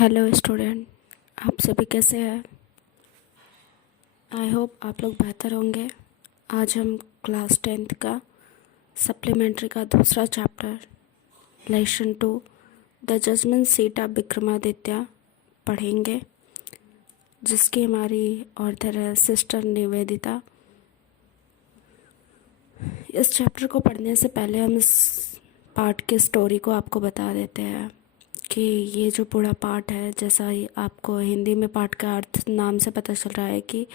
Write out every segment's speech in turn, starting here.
Hello student, आप सभी कैसे हैं? आई होप आप लोग बेहतर होंगे। आज हम क्लास 10th का सप्लीमेंट्री का दूसरा chapter lesson 2 the judgement seat of Vikramaditya पढ़ेंगे, जिसकी हमारी ऑथर है सिस्टर निवेदिता। इस चैप्टर को पढ़ने से पहले हम इस पार्ट की स्टोरी को आपको बता देते हैं कि ये जो पूरा पार्ट है, जैसा ही आपको हिंदी में पार्ट का अर्थ नाम से पता चल रहा है कि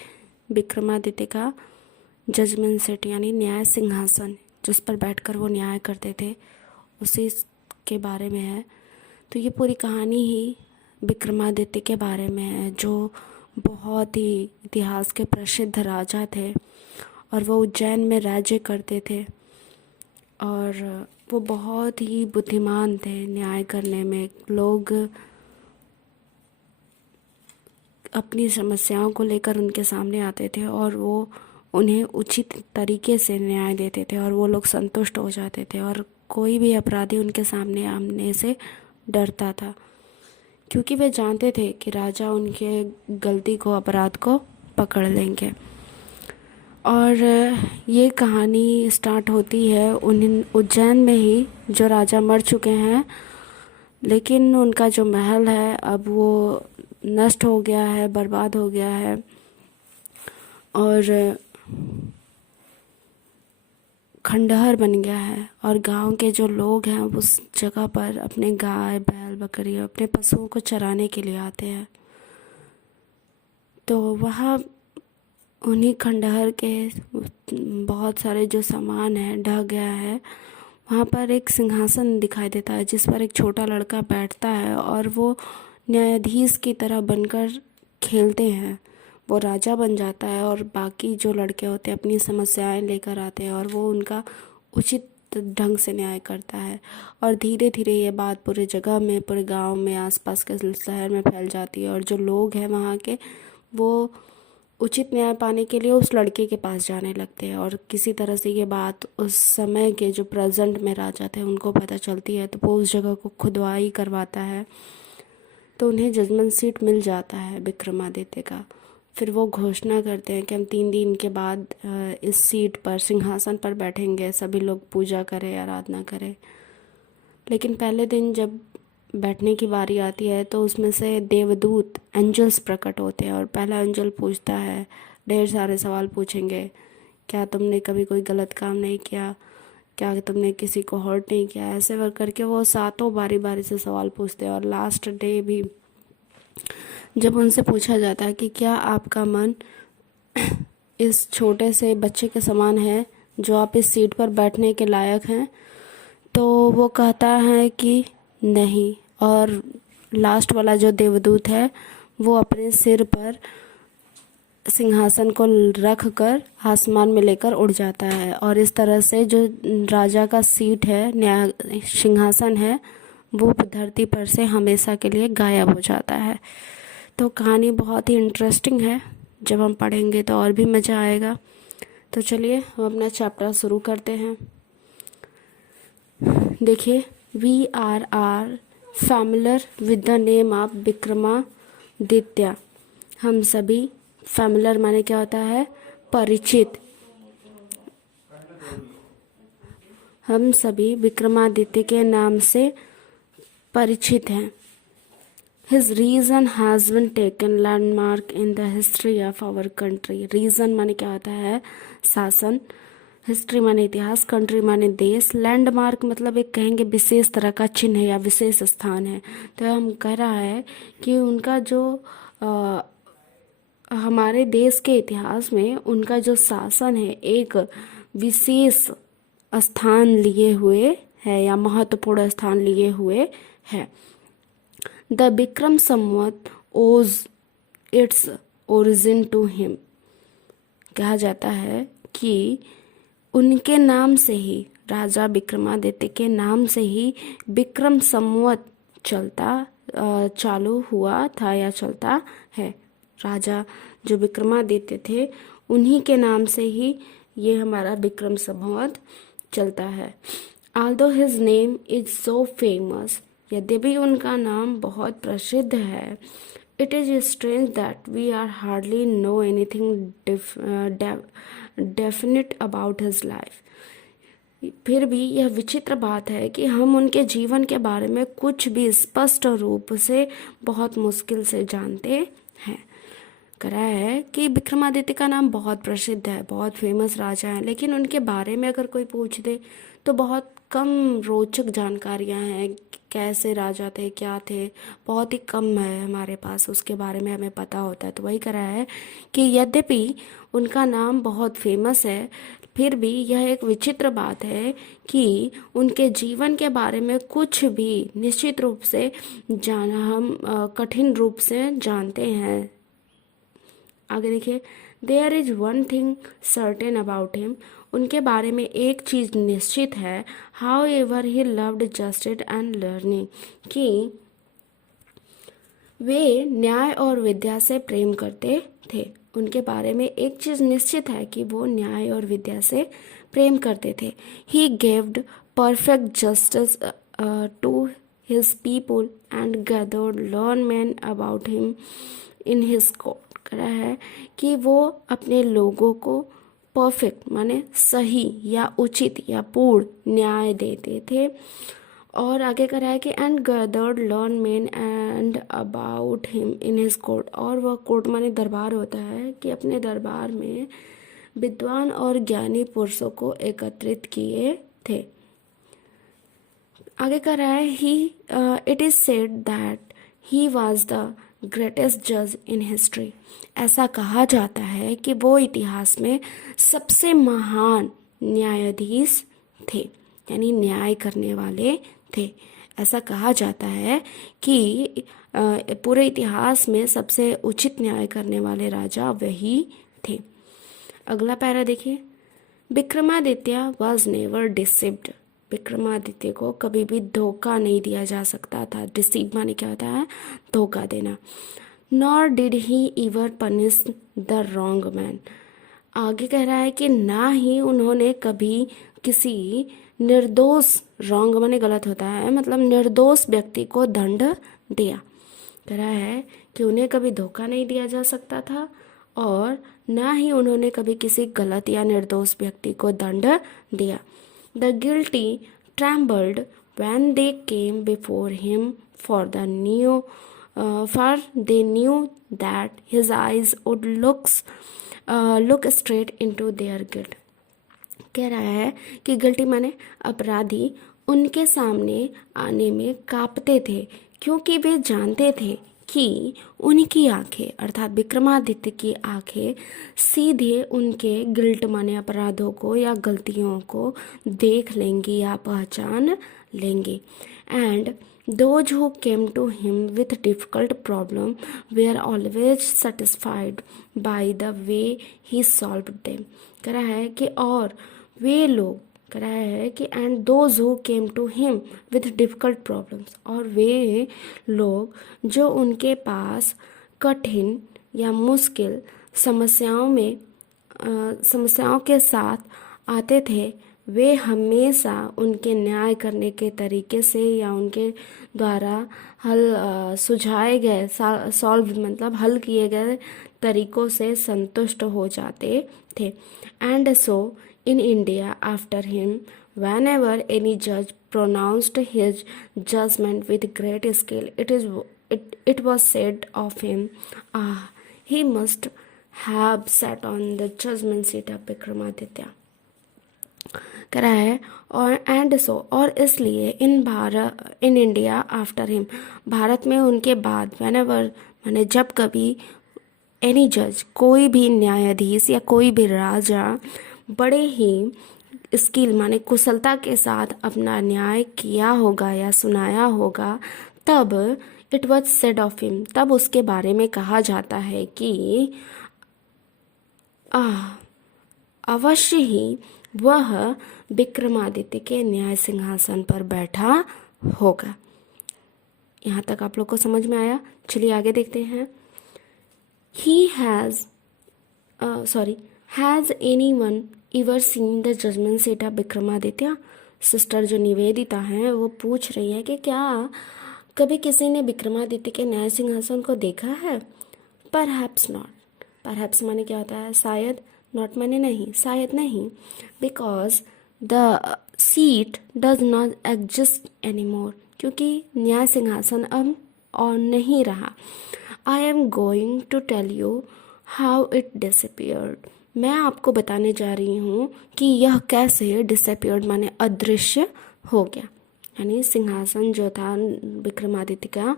विक्रमादित्य का जजमेंट सीट यानी न्याय सिंहासन जिस पर बैठकर वो न्याय करते थे, उसी के बारे में है। तो ये पूरी कहानी ही विक्रमादित्य के बारे में है, जो बहुत ही इतिहास के प्रसिद्ध राजा थे और वो उज्जैन में राज्य करते थे और वो बहुत ही बुद्धिमान थे न्याय करने में। लोग अपनी समस्याओं को लेकर उनके सामने आते थे और वो उन्हें उचित तरीके से न्याय देते थे और वो लोग संतुष्ट हो जाते थे और कोई भी अपराधी उनके सामने आने से डरता था, क्योंकि वे जानते थे कि राजा उनके गलती को, अपराध को पकड़ लेंगे। और ये कहानी स्टार्ट होती है उज्जैन में ही, जो राजा मर चुके हैं, लेकिन उनका जो महल है अब वो नष्ट हो गया है, बर्बाद हो गया है और खंडहर बन गया है। और गांव के जो लोग हैं उस जगह पर अपने गाय, बैल, बकरी, अपने पशुओं को चराने के लिए आते हैं। तो वहाँ उन्हीं खंडहर के बहुत सारे जो सामान है ढह गया है। वहाँ पर एक सिंहासन दिखाई देता है जिस पर एक छोटा लड़का बैठता है और वो न्यायाधीश की तरह बनकर खेलते हैं। वो राजा बन जाता है और बाकी जो लड़के होते हैं अपनी समस्याएं लेकर आते हैं और वो उनका उचित ढंग से न्याय करता है। और धीरे धीरे ये बात पूरे जगह में, पूरे गांव में, आसपास के शहर में फैल जाती है और जो लोग हैं वहाँ के, वो उचित न्याय पाने के लिए उस लड़के के पास जाने लगते हैं। और किसी तरह से ये बात उस समय के जो प्रेजेंट में राजा थे उनको पता चलती है, तो वो उस जगह को खुदवाई करवाता है, तो उन्हें जजमेंट सीट मिल जाता है विक्रमादित्य का। फिर वो घोषणा करते हैं कि हम 3 दिन के बाद इस सीट पर, सिंहासन पर बैठेंगे, सभी लोग पूजा करें, आराधना करें। लेकिन पहले दिन जब बैठने की बारी आती है तो उसमें से देवदूत, एंजल्स प्रकट होते हैं और पहला एंजल पूछता है, ढेर सारे सवाल पूछेंगे। क्या तुमने कभी कोई गलत काम नहीं किया? क्या तुमने किसी को हर्ट नहीं किया? ऐसे वर्क करके वो 7 बारी बारी से सवाल पूछते हैं। और लास्ट डे भी जब उनसे पूछा जाता है कि क्या आपका मन इस छोटे से बच्चे के समान है जो आप इस सीट पर बैठने के लायक हैं, तो वो कहता है कि नहीं। और लास्ट वाला जो देवदूत है वो अपने सिर पर सिंहासन को रख कर आसमान में लेकर उड़ जाता है और इस तरह से जो राजा का सीट है, न्याय सिंहासन है, वो धरती पर से हमेशा के लिए गायब हो जाता है। तो कहानी बहुत ही इंटरेस्टिंग है, जब हम पढ़ेंगे तो और भी मज़ा आएगा। तो चलिए हम अपना चैप्टर शुरू करते हैं। देखिए, we are familiar with the name of Vikramaditya. हम सभी, फैमिलियर माने क्या होता है? परिचित। हम सभी विक्रमादित्य के नाम से परिचित हैं। His reason has been taken landmark in the history of our country. Reason माने क्या होता है? शासन। हिस्ट्री माने इतिहास, कंट्री माने देश, लैंडमार्क मतलब एक कहेंगे विशेष तरह का चिन्ह है या विशेष स्थान है। तो हम कह रहा है कि उनका जो हमारे देश के इतिहास में उनका जो शासन है एक विशेष स्थान लिए हुए है या महत्वपूर्ण स्थान लिए हुए है। द विक्रम संवत ओज इट्स ओरिजिन टू हिम। कहा जाता है कि उनके नाम से ही, राजा विक्रमादित्य के नाम से ही विक्रम संवत चालू हुआ था या चलता है। राजा जो विक्रमादित्य थे उन्हीं के नाम से ही ये हमारा विक्रम संवत चलता है। Although his name is so famous, यद्यपि उनका नाम बहुत प्रसिद्ध है, it is strange that we are hardly know anything definite about his life. फिर भी यह विचित्र बात है कि हम उनके जीवन के बारे में कुछ भी स्पष्ट रूप से बहुत मुश्किल से जानते हैं। करा है कि विक्रमादित्य का नाम बहुत प्रसिद्ध है, बहुत फेमस राजा है, लेकिन उनके बारे में अगर कोई पूछ दे तो बहुत कम रोचक जानकारियां हैं। कैसे राजा थे, क्या थे, बहुत ही कम है हमारे पास, उसके बारे में हमें पता होता है। तो वही करा है कि यद्यपि उनका नाम बहुत फेमस है, फिर भी यह एक विचित्र बात है कि उनके जीवन के बारे में कुछ भी निश्चित रूप से जाना हम कठिन रूप से जानते हैं। आगे देखिए, there is one thing certain about him, उनके बारे में एक चीज़ निश्चित है, however he loved justice and learning, कि वे न्याय और विद्या से प्रेम करते थे। उनके बारे में एक चीज़ निश्चित है कि वो न्याय और विद्या से प्रेम करते थे। He gaved perfect justice to his people and gathered learn man about him in his court. करा है कि वो अपने लोगों को परफेक्ट माने सही या उचित या पूर्ण न्याय देते थे। और आगे करा है कि and gathered learn man and about him in his court, और वह कोर्ट माने दरबार होता है, कि अपने दरबार में विद्वान और ज्ञानी पुरुषों को एकत्रित किए थे। आगे कह रहा है he it is said that he was the greatest जज इन हिस्ट्री। ऐसा कहा जाता है कि वो इतिहास में सबसे महान न्यायाधीश थे, यानी न्याय करने वाले थे। ऐसा कहा जाता है कि पूरे इतिहास में सबसे उचित न्याय करने वाले राजा वही थे। अगला पैरा देखिए, विक्रमादित्य वॉज नेवर डिसिप्ड। विक्रमादित्य को कभी भी धोखा नहीं दिया जा सकता था। डिसीव माने क्या होता है, धोखा देना। Nor did he इवर punish the wrong man. आगे कह रहा है कि ना ही उन्होंने कभी किसी निर्दोष, रॉन्ग माने गलत होता है, मतलब निर्दोष व्यक्ति को दंड दिया। कह रहा है कि उन्हें कभी धोखा नहीं दिया जा सकता था और ना ही उन्होंने कभी किसी गलत या निर्दोष व्यक्ति को दंड दिया। The guilty trembled when they came before him, for they knew that his eyes would look straight into their guilt. कह रहा है कि गिल्टी माने अपराधी उनके सामने आने में कांपते थे, क्योंकि वे जानते थे कि उनकी आंखें अर्थात विक्रमादित्य की आंखें सीधे उनके गिल्ट माने अपराधों को या गलतियों को देख लेंगी या पहचान लेंगी। And those who came to him with difficult problem were always satisfied by the way he solve them. कह रहा है कि और वे लोग, कह रहा है कि and those who came to him with difficult problems, और वे लोग जो उनके पास कठिन या मुश्किल समस्याओं के साथ आते थे, वे हमेशा उनके न्याय करने के तरीके से या उनके द्वारा सुझाए गए सॉल्व मतलब हल किए गए तरीकों से संतुष्ट हो जाते थे। And so in India after him, whenever any judge pronounced his judgment with great skill, it was said of him, he must have sat on the judgment seat of Vikramaditya। कह रहा है और एंड सो, और इसलिए in India after him, Bharat में उनके बाद, whenever माने जब कभी, एनी जज कोई भी न्यायाधीश या कोई भी राजा बड़े ही स्किल माने कुशलता के साथ अपना न्याय किया होगा या सुनाया होगा, तब it was said of him, तब उसके बारे में कहा जाता है कि अवश्य ही वह विक्रमादित्य के न्याय सिंहासन पर बैठा होगा। यहाँ तक आप लोग को समझ में आया? चलिए आगे देखते हैं। Has anyone ever seen the judgment seat of Vikramaditya? Sister जो निवेदिता हैं वो पूछ रही है कि क्या कभी किसी ने विक्रमादित्य के नए सिंहासन को देखा है? Perhaps not. परहैप्स माने क्या होता है? शायद। नॉट माने नहीं, शायद नहीं। Because the seat does not exist anymore, क्योंकि न्याय सिंहासन अब और नहीं रहा। I am going to tell you how it disappeared. मैं आपको बताने जा रही हूँ कि यह कैसे डिसअपियर्ड माने अदृश्य हो गया, यानी सिंहासन जो था विक्रमादित्य का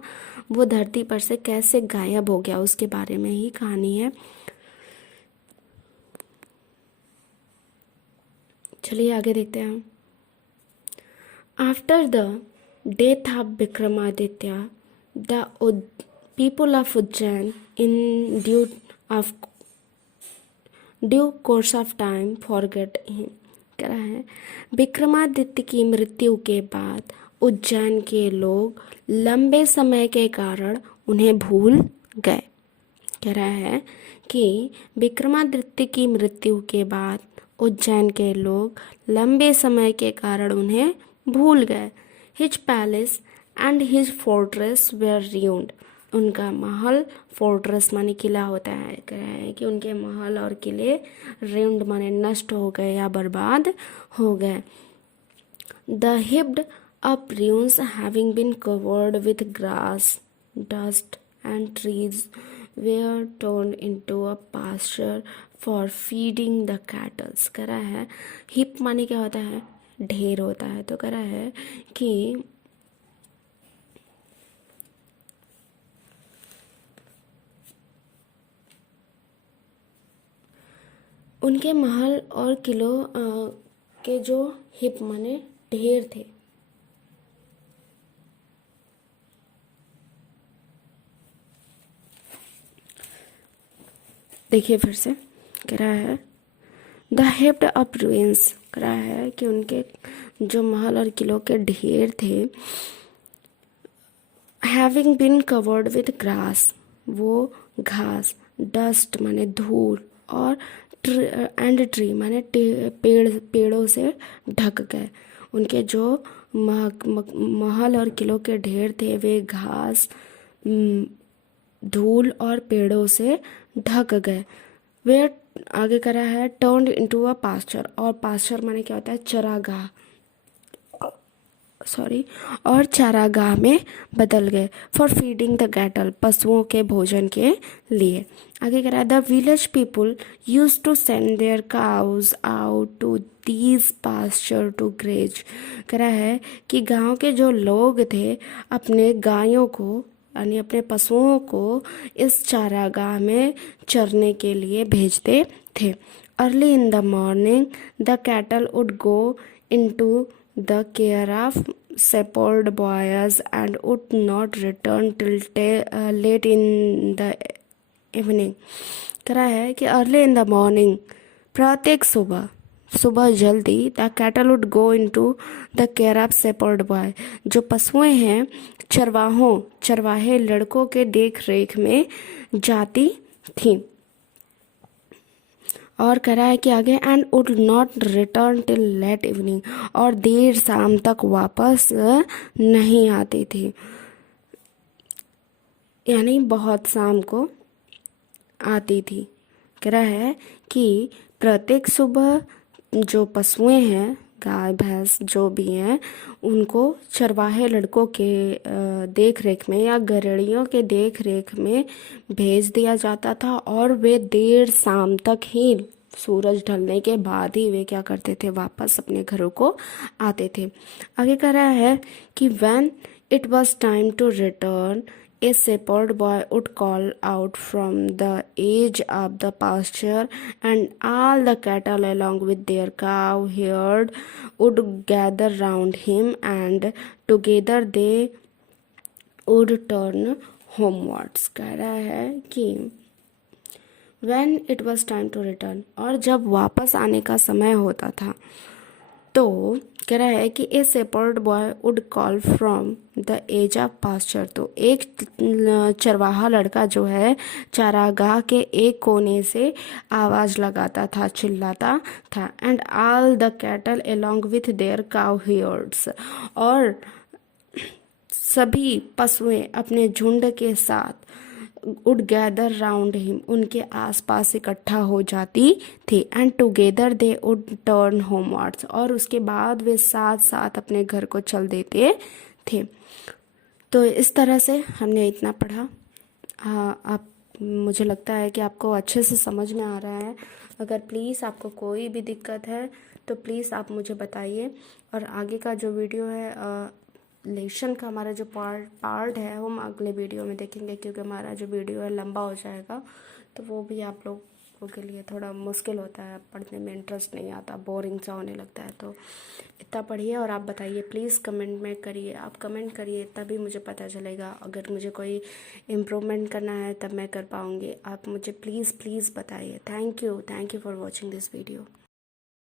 वो धरती पर से कैसे गायब हो गया उसके बारे में ही कहानी है। चलिए आगे देखते हैं। After the death of Vikramaditya the people of Ujjain in due course of time forget him. कह रहा है विक्रमादित्य की मृत्यु के बाद उज्जैन के लोग लंबे समय के कारण उन्हें भूल गए। कह रहा है कि विक्रमादित्य की मृत्यु के बाद उज्जैन के लोग लंबे समय के कारण उन्हें भूल गए। His palace and his fortress were ruined। उनका महल, फोर्ट्रेस माने किला होता है, कह रहा है कि उनके महल और किले ruined माने नष्ट हो गए या बर्बाद हो गए। The heaped up ruins having been covered with grass, dust and trees were turned into a pasture for feeding the cattle। कह रहा है हिप माने क्या होता है? ढेर होता है। तो कह रहा है कि उनके महल और किलों के जो हिप माने ढेर थे, देखिए फिर से कह रहा है द हेप्ड अप रूइंस। कह रहा है कि उनके जो महल और किलों के ढेर थे, having been covered with grass, वो घास, डस्ट माने धूल, और एंड ट्री माने पेड़ों से ढक गए। उनके जो महल और किलों के ढेर थे वे घास, धूल और पेड़ों से ढक गए। वे आगे करा है टर्न्ड इनटू अ पास्चर, और पास्चर माने क्या होता है? चरागाह, और चारागाह में बदल गए। फॉर फीडिंग द कैटल, पशुओं के भोजन के लिए। आगे कह रहा है the village people use to send their cows out to these pasture to graze. कह रहा है कि गांव के जो लोग थे अपने गायों को यानी अपने पशुओं को इस चारागाह में चरने के लिए भेजते थे। Early in the morning the cattle would go into the care of shepherd boys and would not return till late in the evening। कह रहा है कि अर्ली इन द मॉर्निंग, प्रत्येक सुबह जल्दी, the cattle would go into the care of shepherd boy, जो पशुएं हैं चरवाहे लड़कों के देख रेख में जाती थी। और कह रहा है कि आगे and would not return till late evening, और देर शाम तक वापस नहीं आती थी, यानी बहुत शाम को आती थी। कह रहा है कि प्रत्येक सुबह जो पशुएं हैं, गाय भैंस जो भी हैं, उनको चरवाहे लड़कों के देख रेख में या गड़ेड़ियों के देख रेख में भेज दिया जाता था, और वे देर शाम तक ही, सूरज ढलने के बाद ही वे क्या करते थे? वापस अपने घरों को आते थे। आगे कह रहा है कि when it was time to return a shepherd boy would call out from the edge of the pasture, and all the cattle along with their cow herd would gather round him, and together they would turn homewards। कह रहा है कि when it was time to return, और जब वापस आने का समय होता था तो कह रहा है कि a shepherd boy would call from the edge of pasture. तो एक चरवाहा लड़का जो है चारागाह के एक कोने से आवाज लगाता था, चिल्लाता था। And all the cattle along with their cow hertz, और सभी पशुएं अपने झुंड के साथ वुड गैदर राउंड हिम, उनके आसपास इकट्ठा हो जाती थी। And together they would turn homewards, और उसके बाद वे साथ साथ अपने घर को चल देते थे। तो इस तरह से हमने इतना पढ़ा। आप, मुझे लगता है कि आपको अच्छे से समझ में आ रहा है। अगर प्लीज़ आपको कोई भी दिक्कत है तो प्लीज़ आप मुझे बताइए। और आगे का जो वीडियो है, लेसन का हमारा जो पार्ट है, वो हम अगले वीडियो में देखेंगे, क्योंकि हमारा जो वीडियो है लंबा हो जाएगा। तो वो भी आप लोगों के लिए थोड़ा मुश्किल होता है, पढ़ने में इंटरेस्ट नहीं आता, बोरिंग सा होने लगता है। तो इतना पढ़िए और आप बताइए, प्लीज़ कमेंट में करिए, आप कमेंट करिए तभी मुझे पता चलेगा। अगर मुझे कोई इम्प्रूवमेंट करना है तब मैं कर पाऊँगी। आप मुझे प्लीज़ प्लीज़ बताइए। Thank you for watching this video.